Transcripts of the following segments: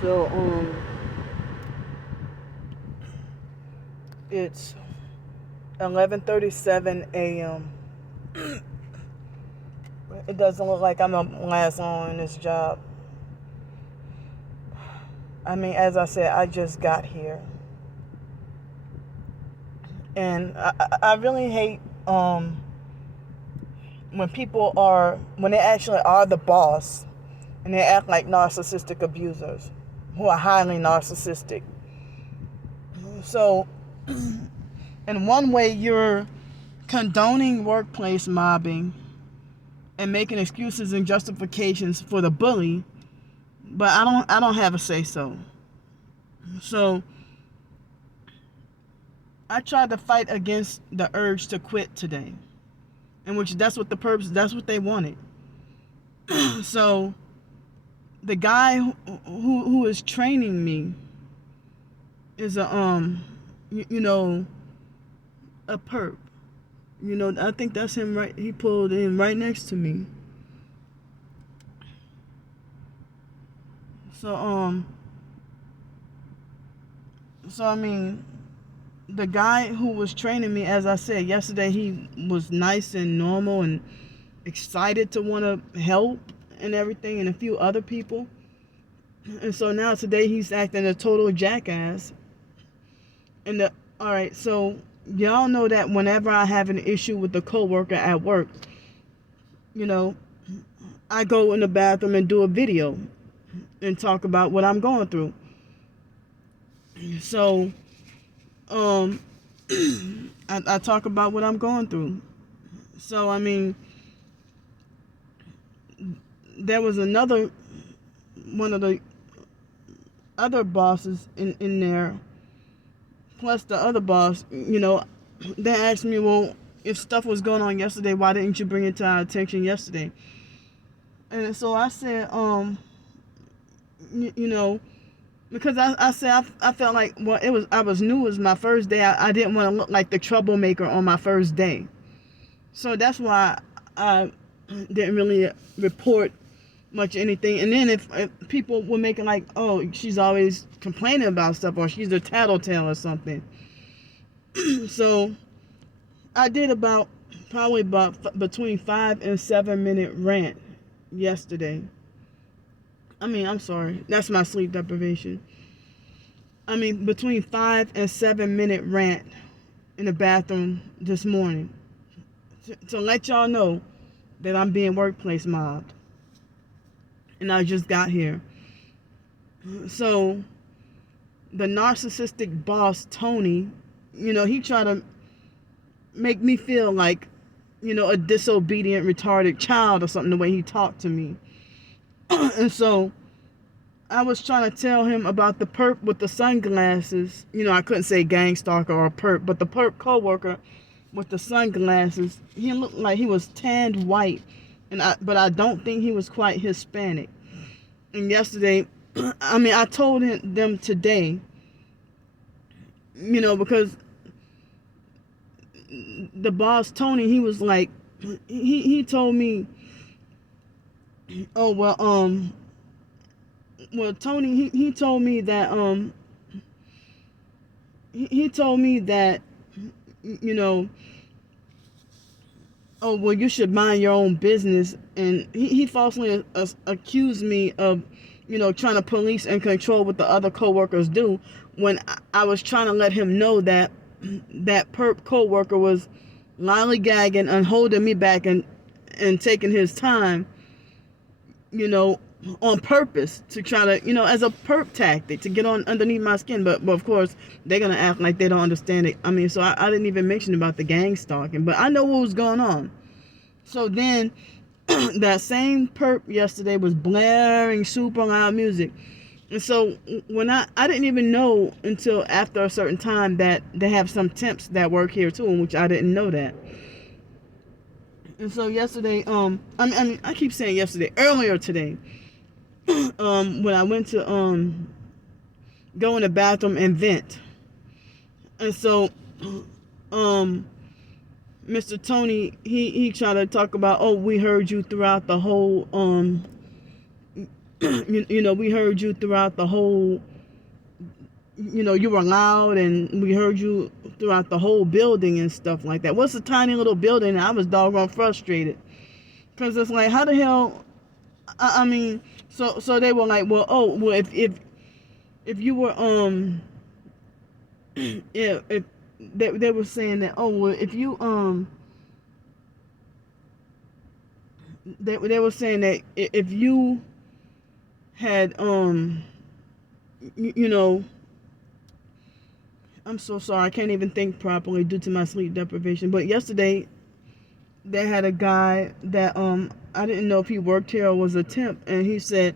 So, it's 11:37 a.m. It doesn't look like I'm gonna last long in this job. I mean, as I said, I just got here, and I really hate when they actually are the boss, and they act like narcissistic abusers who are highly narcissistic. So, in one way, you're condoning workplace mobbing and making excuses and justifications for the bully, but I don't have a say so. So I tried to fight against the urge to quit today, in which that's what they wanted. So the guy who is training me is a perp. I think that's him, right? He pulled in right next to me. So I mean, the guy who was training me, as I said yesterday, he was nice and normal and excited to want to help and everything, and a few other people. And so now today he's acting a total jackass. All right, so y'all know that whenever I have an issue with a coworker at work, I go in the bathroom and do a video and talk about what I'm going through. So, I talk about what I'm going through. So, I mean, there was one of the other bosses in there, plus the other boss, they asked me, well, if stuff was going on yesterday, why didn't you bring it to our attention yesterday? And so I said, because I said I felt like, well, I was new, it was my first day. I didn't want to look like the troublemaker on my first day. So that's why I didn't really report much anything. And then if people were making like, oh, she's always complaining about stuff, or she's a tattletale or something. So I did probably about between 5 and 7 minute rant yesterday. I'm sorry, that's my sleep deprivation. Between 5 and 7 minute rant in the bathroom this morning to let y'all know that I'm being workplace mobbed. And I just got here. So the narcissistic boss, Tony, he tried to make me feel like, a disobedient, retarded child or something, the way he talked to me. And so I was trying to tell him about the perp with the sunglasses. I couldn't say gang stalker or perp, but the perp coworker with the sunglasses. He looked like he was tanned white, but I don't think he was quite Hispanic. And yesterday, I told them today, because the boss, Tony, he was like, he told me, oh, well, Tony, he told me that, he told me that, oh, well, you should mind your own business. And he falsely accused me of, trying to police and control what the other coworkers do, when I was trying to let him know that that perp coworker was lollygagging and holding me back and taking his time, on purpose to try to, as a perp tactic to get on underneath my skin. But of course, they're going to act like they don't understand it. So I didn't even mention about the gang stalking, but I know what was going on. So then that same perp yesterday was blaring super loud music. And so when I didn't even know until after a certain time that they have some temps that work here too, in which I didn't know that. And so yesterday, I keep saying yesterday, earlier today, when I went to go in the bathroom and vent. And so Mr. Tony, he tried to talk about, oh, we heard you throughout the whole we heard you throughout the whole, you were loud, and we heard you throughout the whole building and stuff like that. What's a tiny little building? And I was doggone frustrated. Because it's like, how the hell, I mean, so they were like, well, if you were, if they were saying that, oh, well, if you, they were saying that if you had, you know, I'm so sorry, I can't even think properly due to my sleep deprivation. But yesterday, they had a guy that I didn't know if he worked here or was a temp, and he said,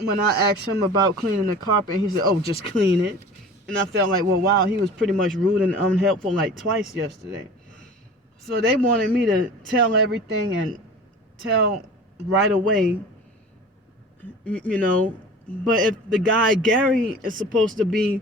when I asked him about cleaning the carpet, he said, oh, just clean it. And I felt like, well, wow, he was pretty much rude and unhelpful like twice yesterday. So they wanted me to tell everything and tell right away, But if the guy, Gary, is supposed to be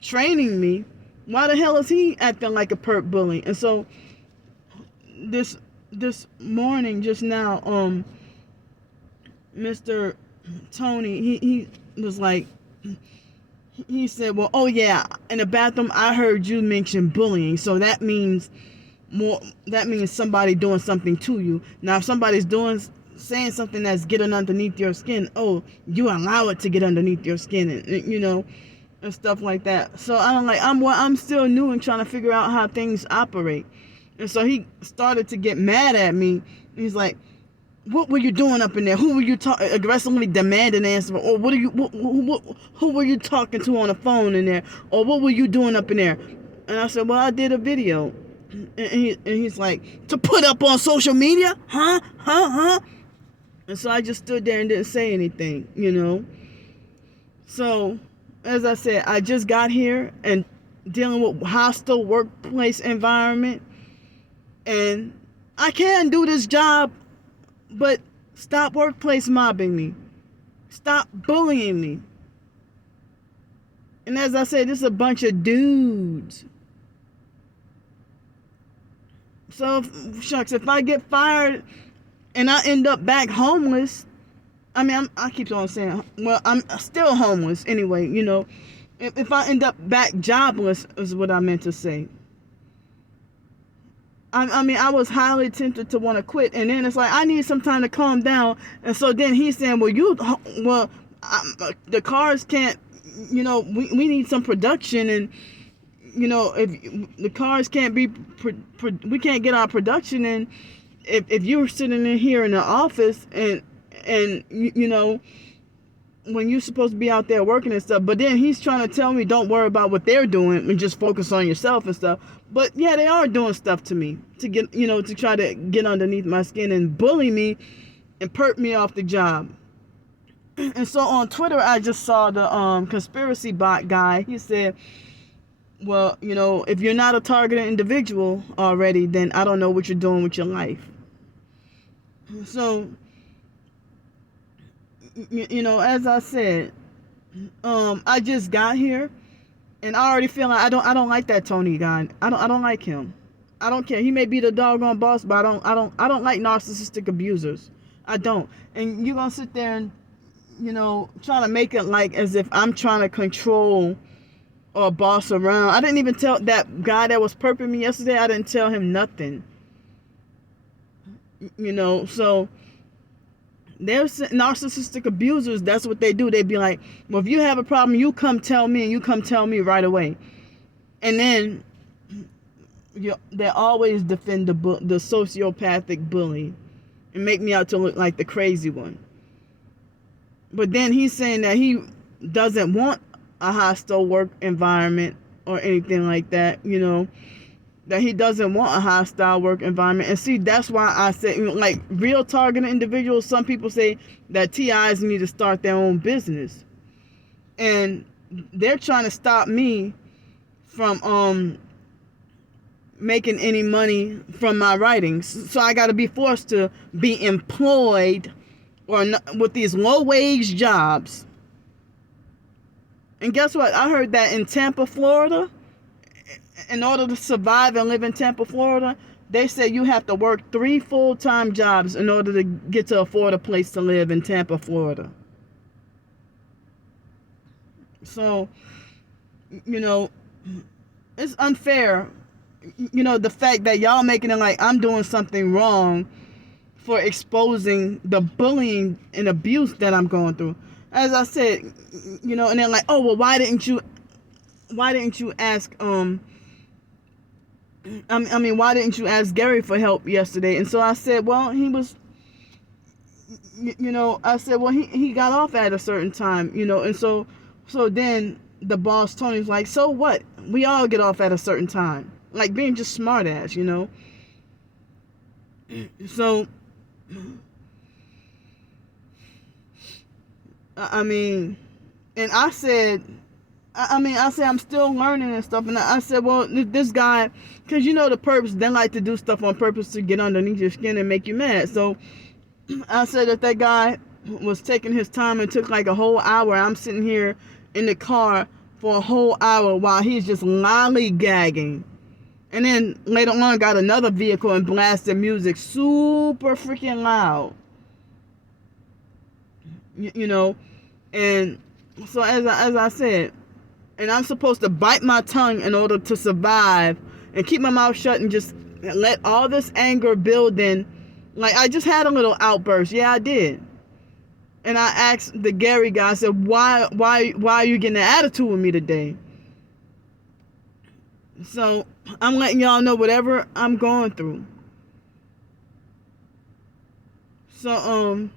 training me, why the hell is he acting like a perp bully? And so this morning, just now, Mr. Tony, he was like, he said, well, oh yeah, in the bathroom I heard you mention bullying, so that means somebody doing something to you. Now if somebody's saying something that's getting underneath your skin, oh, you allow it to get underneath your skin, and and stuff like that. So I'm still new and trying to figure out how things operate. And so he started to get mad at me. He's like, what were you doing up in there? Who were you aggressively demanding answer? Or who were you talking to on the phone in there? Or what were you doing up in there? And I said, well, I did a video. And he's like, to put up on social media? Huh? And so I just stood there and didn't say anything, So, as I said, I just got here and dealing with hostile workplace environment. And I can do this job, but stop workplace mobbing me. Stop bullying me. And as I said, this is a bunch of dudes. So, shucks, if I get fired and I end up back homeless, I keep on saying, well, I'm still homeless anyway, If I end up back jobless is what I meant to say. I was highly tempted to want to quit, and then it's like, I need some time to calm down. And so then he's saying, the cars can't, we need some production, and, if the cars can't be, we can't get our production in if you're sitting in here in the office and when you're supposed to be out there working and stuff. But then he's trying to tell me, don't worry about what they're doing and just focus on yourself and stuff. But yeah, they are doing stuff to me to get, to try to get underneath my skin and bully me and perp me off the job. And so on Twitter, I just saw the conspiracy bot guy. He said, well, if you're not a targeted individual already, then I don't know what you're doing with your life. So, as I said, I just got here, and I already feel like I don't like that Tony guy. I don't like him. I don't care. He may be the doggone boss, but I don't like narcissistic abusers. I don't. And you're gonna sit there and trying to make it like as if I'm trying to control or boss around. I didn't even tell that guy that was perping me yesterday. I didn't tell him nothing. So there's narcissistic abusers. That's what they do. They be like, well, if you have a problem, you come tell me, and you come tell me right away. And then they always defend the sociopathic bully and make me out to look like the crazy one. But then he's saying that he doesn't want a hostile work environment or anything like that, that he doesn't want a hostile work environment. And see, that's why I say, like, real targeted individuals, some people say that TIs need to start their own business. And they're trying to stop me from making any money from my writings. So I got to be forced to be employed or with these low-wage jobs. And guess what? I heard that in Tampa, Florida, in order to survive and live in Tampa, Florida, they say you have to work 3 full-time jobs in order to get to afford a place to live in Tampa, Florida. So, you know, it's unfair, you know, the fact that y'all making it like I'm doing something wrong for exposing the bullying and abuse that I'm going through. As I said, you know, and they're like, oh, well, why didn't you ask, why didn't you ask Gary for help yesterday? And so I said, well, he was, I said, well, he got off at a certain time, and so then the boss Tony's like, so what? We all get off at a certain time, like being just smart ass, So, I mean, and I said, I said I'm still learning and stuff, and I said, well, this guy, because the perps, they like to do stuff on purpose to get underneath your skin and make you mad. So I said that guy was taking his time and took like a whole hour. I'm sitting here in the car for a whole hour while he's just lollygagging. And then later on got another vehicle and blasted music super freaking loud. And so as I said, and I'm supposed to bite my tongue in order to survive and keep my mouth shut and just let all this anger build in. Like, I just had a little outburst. Yeah, I did. And I asked the Gary guy, I said, why are you getting an attitude with me today? So I'm letting y'all know whatever I'm going through. So,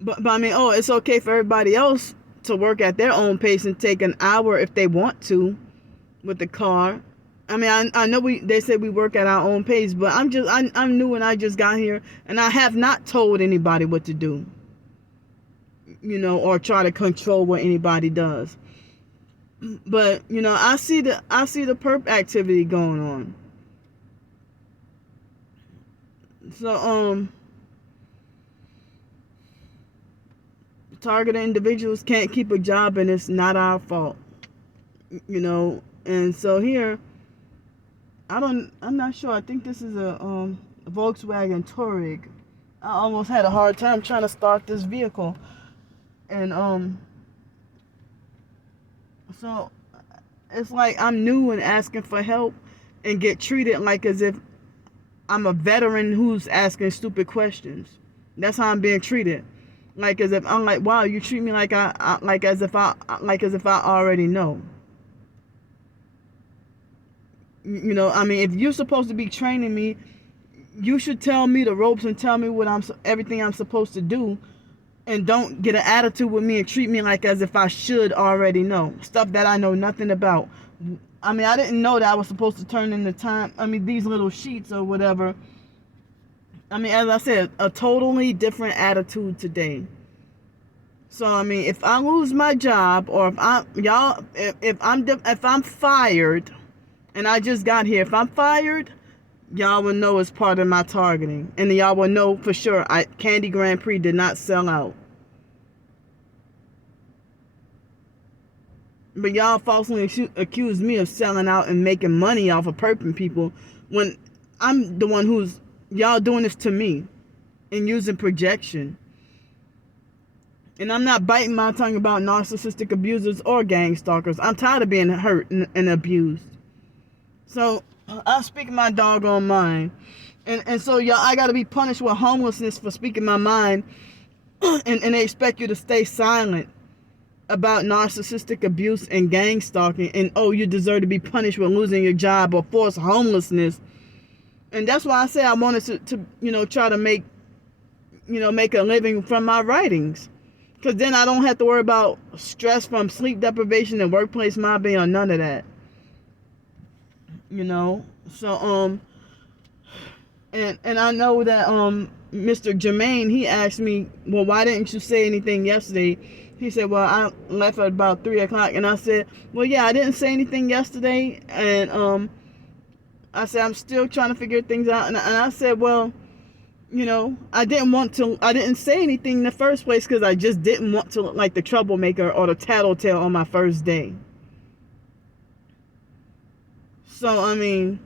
but I mean, it's okay for everybody else to work at their own pace and take an hour if they want to with the car. I mean, I know they said we work at our own pace, but I'm new and I just got here and I have not told anybody what to do, or try to control what anybody does. But, I see the perp activity going on. So, targeted individuals can't keep a job and it's not our fault, and so here, I'm not sure. I think this is a Volkswagen Touareg. I almost had a hard time trying to start this vehicle. And so it's like I'm new and asking for help and get treated like as if I'm a veteran who's asking stupid questions. That's how I'm being treated. Like as if I'm like, wow, you treat me like as if I already know. If you're supposed to be training me, you should tell me the ropes and tell me everything I'm supposed to do, and don't get an attitude with me and treat me like as if I should already know stuff that I know nothing about. I didn't know that I was supposed to turn in these little sheets or whatever. As I said, a totally different attitude today. So if I lose my job, or if I'm fired, and I just got here, if I'm fired, y'all will know it's part of my targeting. And y'all will know for sure Candy Grandpre did not sell out. But y'all falsely accused me of selling out and making money off of perping people when I'm the one who's, y'all doing this to me and using projection. And I'm not biting my tongue about narcissistic abusers or gang stalkers. I'm tired of being hurt and abused. So I speak my doggone mind. And so y'all, I gotta be punished with homelessness for speaking my mind. And they expect you to stay silent about narcissistic abuse and gang stalking. And you deserve to be punished with losing your job or forced homelessness. And that's why I say I wanted to try to make a living from my writings. Because then I don't have to worry about stress from sleep deprivation and workplace mobbing or none of that. So and I know that Mr. Jermaine, he asked me, well, why didn't you say anything yesterday? He said, well, I left at about 3:00, and I said, well, yeah, I didn't say anything yesterday, and I said I'm still trying to figure things out, and I said, well, I didn't say anything in the first place because I just didn't want to look like the troublemaker or the tattletale on my first day. So,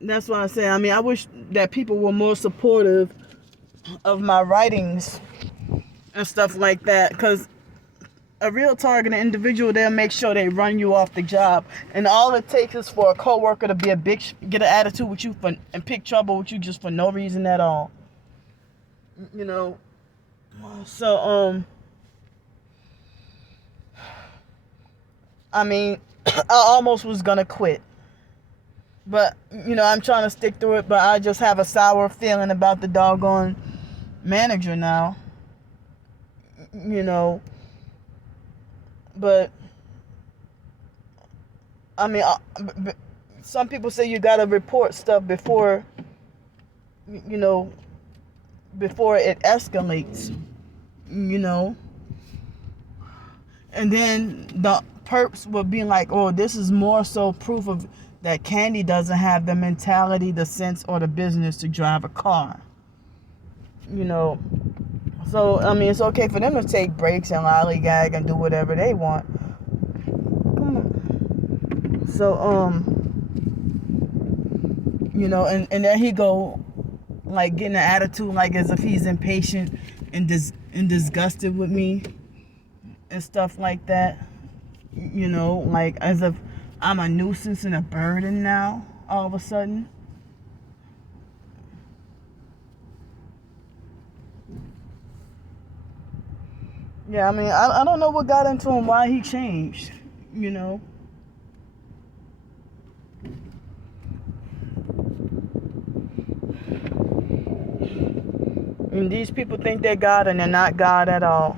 that's why I say, I mean, I wish that people were more supportive of my writings and stuff like that, because a real targeted individual, they'll make sure they run you off the job, and all it takes is for a coworker to be a bitch, get an attitude with you and pick trouble with you just for no reason at all. You know, so I mean, I almost was gonna quit, but I'm trying to stick through it. But I just have a sour feeling about the doggone manager now. You know, but I mean, some people say you gotta report stuff before, you know, before it escalates. You know, and then the perps will be like, oh, this is more so proof of that Candy doesn't have the mentality, the sense, or the business to drive a car. So I mean, it's okay for them to take breaks and lollygag and do whatever they want. Come on. So and there he go, like getting an attitude, like as if he's impatient and disgusted with me and stuff like that. Like as if I'm a nuisance and a burden now, all of a sudden. Yeah, I mean, I don't know what got into him, why he changed, And these people think they're God, and they're not God at all.